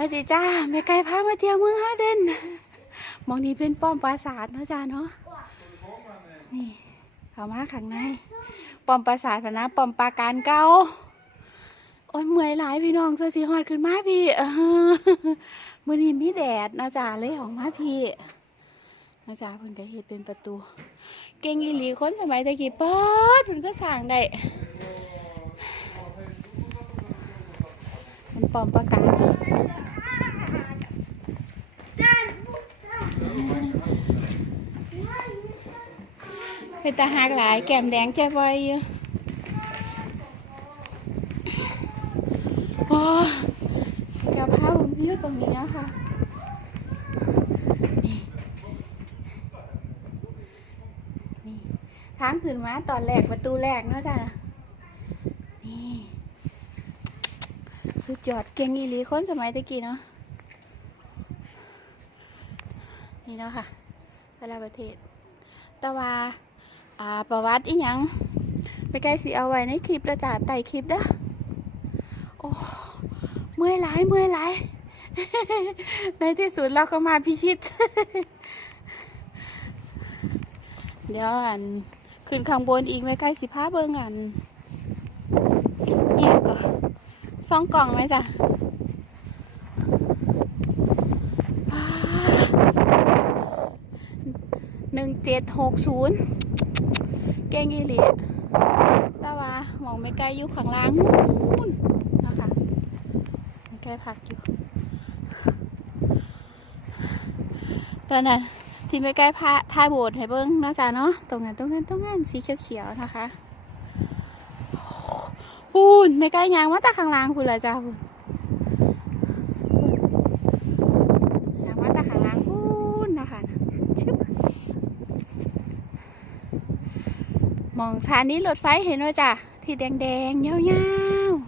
สวัสดีจ้าแม่ไก่พามาเที่ยวเมืองฮาเดนมองนี้เป็นป้อมปราสาทเนาะจ้าเนาะนี่เข้ามาข้างในป้อมปราสาทพนะป้อมปราการเก่าโอ้ยเมื่อยหลายพี่น้องเสื้อสีหอดขึ้นมาพี่เมื่อนี้มีแดดนะจ้าเลยออกมาพี่นะจ้าเพิ่นก็เฮ็ดเป็นประตู เก่งอีหลีคนสมัยตะกี้เปิดเพิ่นก็สร้างได้เป็นป้อมปราการ เป็นตาหักหลายแก้มแดงแก้บอยู่โอ้กระเพราอยู่ตรงนี้นะคะนี่ทางขึ้นมาตอนแรกประตูแรกเนาะจ้ะนี่สุดยอดเก่งอีหลีคนสมัยตะกี้เนาะนี่เนาะค่ะแต่ละประเทศต่ว่า อ่าประวัติอีหยัง ไปใกล้สิเอาไว้ในคลิปแล้วจ้ะไต่คลิปเด้อโอ้เมื่อยหลายเมื่อยหลายในที่สุดเราก็มาพิชิต เดี๋ยวอันขึ้นข้างบนอีกไว้ใกล้สิพาเบิ่งอันเอียก็สองกล่องไหมจ้ะหนึ่งเจ็ดหกศูนย์ เก่งอีหลีแต่ว่ามองไม่ไกลอยู่ข้างล่างนู่นนะคะไม่ไกลพักอยู่ตอนนั้นที่ไม่ไกลพาท่าโบสถ์ให้เบิ้งนาะจ๊ะเนาะตรงนั้นตรงนั้นตรงนั้นสีเขียวๆนะคะพูนไม่ไกลยางมาจาข้างล่างพูนเลยจ้าพูนยางมาจากข้างล่างพูนนะคะชึบ มองสถานีรถไฟเห็นว่าจ้ะที่แดงๆยาวๆ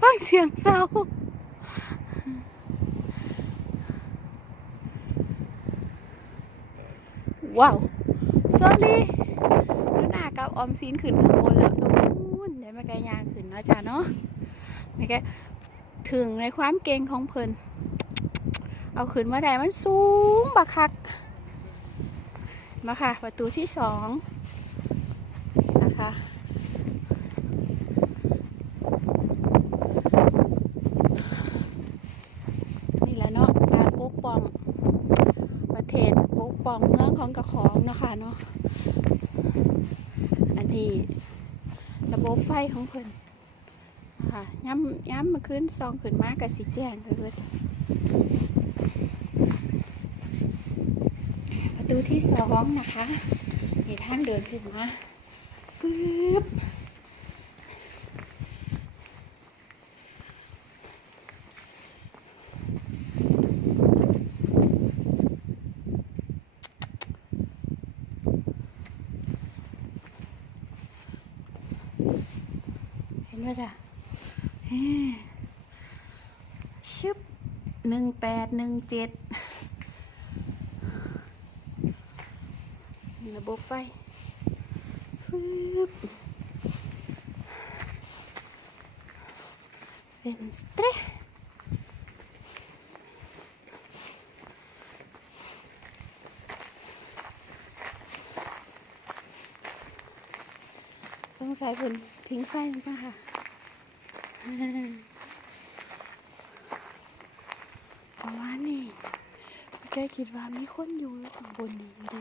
ฟังเสียงเศร้าว้าว s อรี่แล้วหน้ากับออมซีนขึ้นข้างบนแล้วตรงนู้นเดี๋ยวแม่แกยางขึ้นเนาะจ้ะเนาะแม่แกถึงในความเก่งของเพิ่นเอาขึ้นมาได้มันสูงบักคัก มาค่ะ ประตูที่สองนะคะนี่แหละเนาะการปกป้อง ประเทศปกป้องเมืองของกระของนะคะเนาะอันนี้ระบบไฟของเพิ่นนะคะย้ำย้ำมาขึ้นซองขึ้นมากับสีแจ้งเลย เว้ยประตูที่สองนะคะ มีท่างเดินขึ้นมาฟืบเห็นไหมจ๊ะชึบหนึ่งแปดหนึ่งเจ็ด ระ บบไฟฟืบเป็นสเตรสงสัยเพิ่นทิ้งไฟหรือเปล่าค่ะประมาณนี้แกคิดว่ามีคนอยู่ข้างบนนี้อยู่ดิ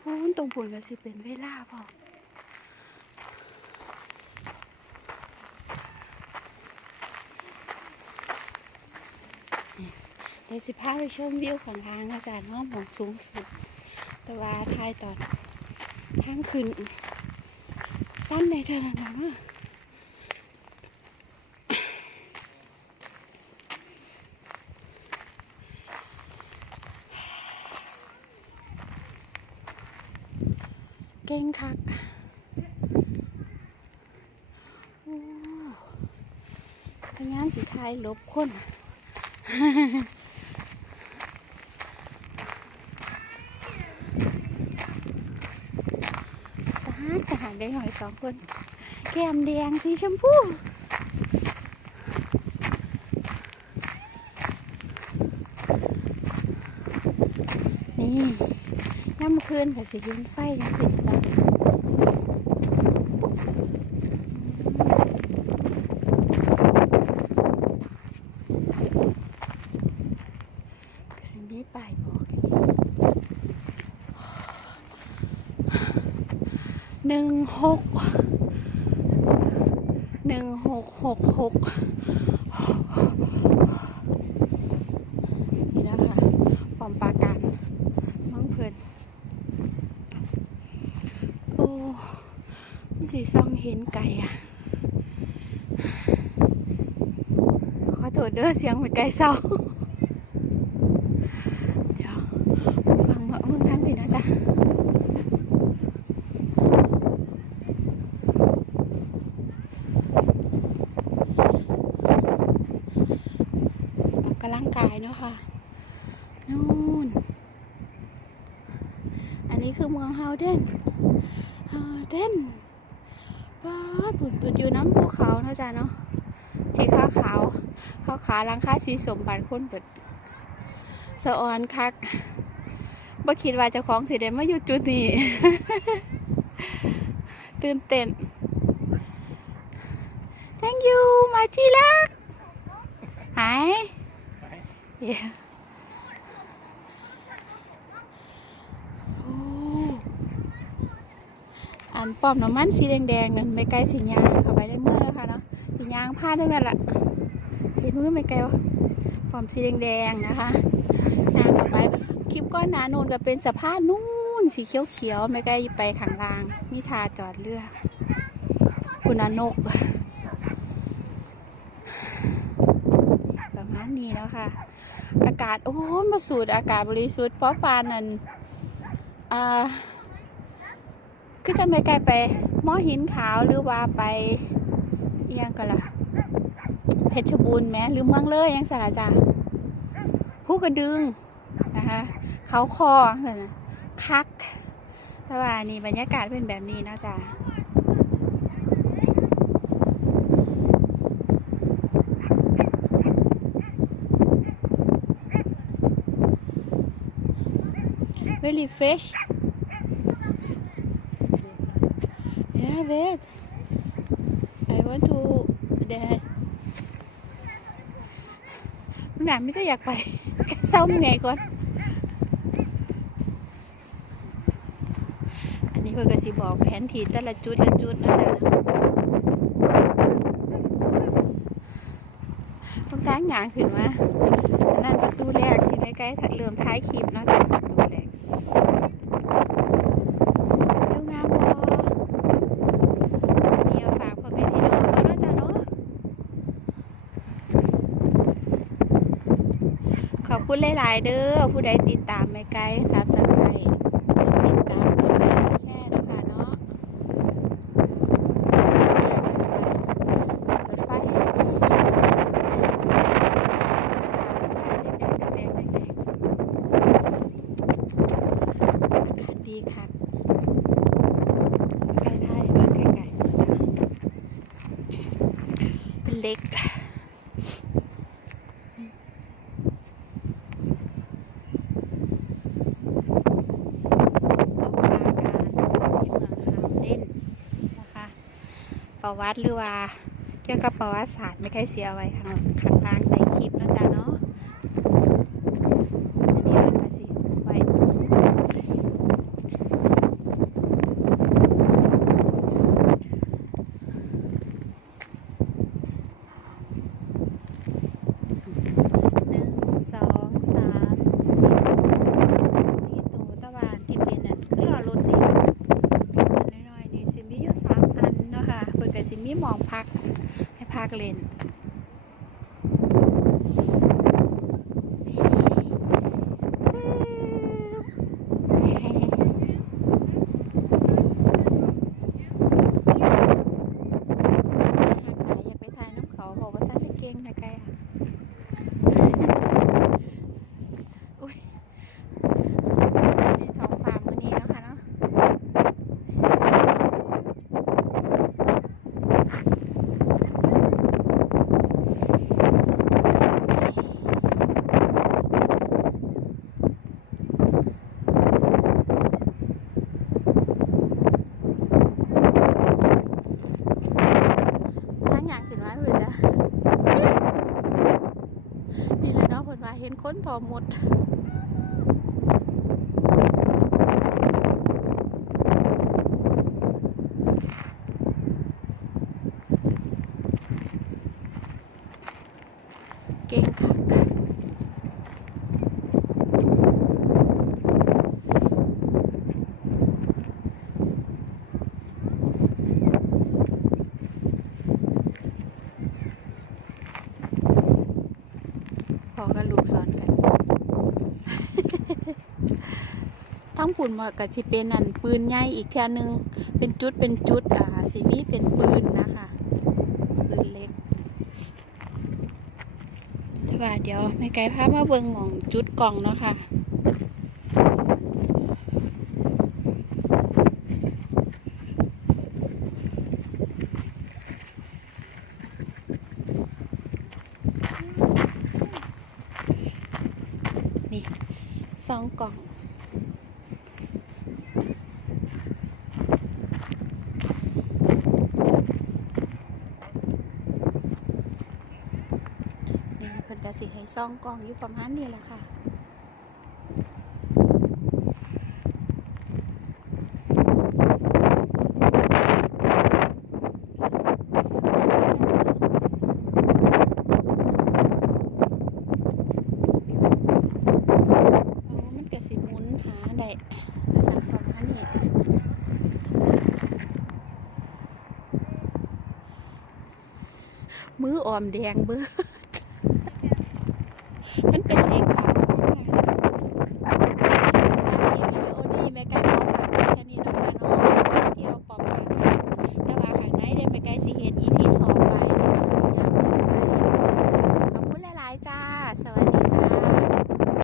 พูน ตรงผุนก็สิเป็นเวลาพอเลยสิพาไปชมวิวของทางอาจารย์ห้อมของสูงสุด แต่ว่าทายตอนทางขึ้นสั้นในเท่านั้นนะ ก่งคักพยายามสิทายลบคนตาทหารแด็กหน่อยสองคน แก้มแดงสีชมพูนี่น้ำ คืนกับสีเห็นไฟกันสิจ้ะก็สิมีป้ายบอกอย่างนี้หนึ่งหกหนึ่งหกหกหกนี่นะคะปอมปราการมังเพลินโอ้มัน สีซองเห็นไก่อะขอโทษเด้อเสียงเหมือนไก่เศร้าเดี๋ยวฟังเมื่อมึงท่านผิดนะจ๊ะออกกำลังกายเนาะค่ะนู่น อันนี้คือเมืองฮาวเดนฮาวเดน ป้าดปุ่นปุ่นอยู่น้ำภูเขาเนาะจ๊ะเนาะที่ขาวขาวขาวขาหลังคาสีสมบัติคนเปิดสะออนคักบ่คิดว่าเจ้าของสิได้มาอยู่จุดนี้ ตื่นเต้น thank you มาที่รักหาย Yeah. โอ้ อันป้อมน้ำมันสีแดงๆนั่นไม่ไกลสียางเข้าไปได้เมื่อแล้วค่ะเนาะสียางผ้าทั้งนั้นแหละเห็นมือไม่ไกลวะป้อมสีแดงๆนะคะยางเข้าไปคลิปก้อนหนานูนก็เป็นสะพานนู่นสีเขียวๆไม่ไกลไปข้างล่างนี่ทาจอดเรือคุณอนกประมาณนี้แล้วค่ะ อากาศโอ้มาสูดอากาศบริสุทธิ์เพราะปานนั่นอ่า คือจะไม่ไกลไปหม้อหินขาวหรือว่าไปเอียงกันล่ะเพชรบูรณ์แหมหรือเมืองเลยยังสารจ้าผู้กระดึงนะคะเขาคอนะคักแต่ว่านี่บรรยากาศเป็นแบบนี้นะจ้า very fresh. Yeah, wait. I want to there. มันหนาไม่ได้อยากไปเศร้าไงก่อน อันนี้เพื่อนก็สิบอกแผนที่แต่ละจุดละจุดนะจ๊ะต้องทางงานขึ้นมานั่นประตูแรกที่ใกล้ๆเริ่มท้ายคลิปนะจ๊ะประตูแรก วิวงามบ่เดี๋ยวฝากพ่อแม่พี่น้องเขาเนาะจ้ะเนาะ ขอบ คุณหลาย ๆ เด้อผู้ใดติดตามไม่ไกลสามสไครต์กดติดตามกดไลค์กดแชร์เนาะค่ะเนาะรถไฟแดงๆๆๆๆอากาศดีค่ะ ใกล้ได้เบิ่งไกลๆนะจ๊ะเป็นเล็ก เล่นนะคะ ประวัติหรือว่า เกี่ยวกับประวัติศาสตร์ไม่ใช่เสียไว้ข้างข้างล่างในคลิปนะจ๊ะเนาะ อันนี้มันก็สิไว้ หนึ่งสองสามสี่สี่ตัวตะวันที่เป็นนั่นคือรอรถนี่น้อยๆนี่สิมีอยู่สามอันเนาะค่ะเพิ่นก็สิมีหมองพักให้พักเล่นอยากไปถ่ายน้ำเขาบอกว่าท่านได้เก่งนะไกลอะ อุ้ยนี่ท้องฟ้ามื้อนี้เนาะค่ะเนาะ กันเลยจ้ะนี่แหละเนาะเพิ่นว่าเห็นคนถ อมหมดเก่งค่ะพอกับลูกสอนกัน ทั้งปุ่นมากับสิเป็นอันปืนใหญ่อีกเท่นึง เป็นจุดเป็นจุดอ่าสิมีเป็นปืนนะคะปืนเล็กแต่ว่าเดี๋ยวไม่ไกลภาพมาเบิ่งมองจุดกล่องเนาะค่ะนี่สองกล่อง นี่เพิ่นก็สิ ให้ซองกองอยู่ประมาณนี้แหละค่ะโอ้มันก็สิหมุนหาได้จากประมาณนี้มืออ่อมแดงเบิดมันเป็น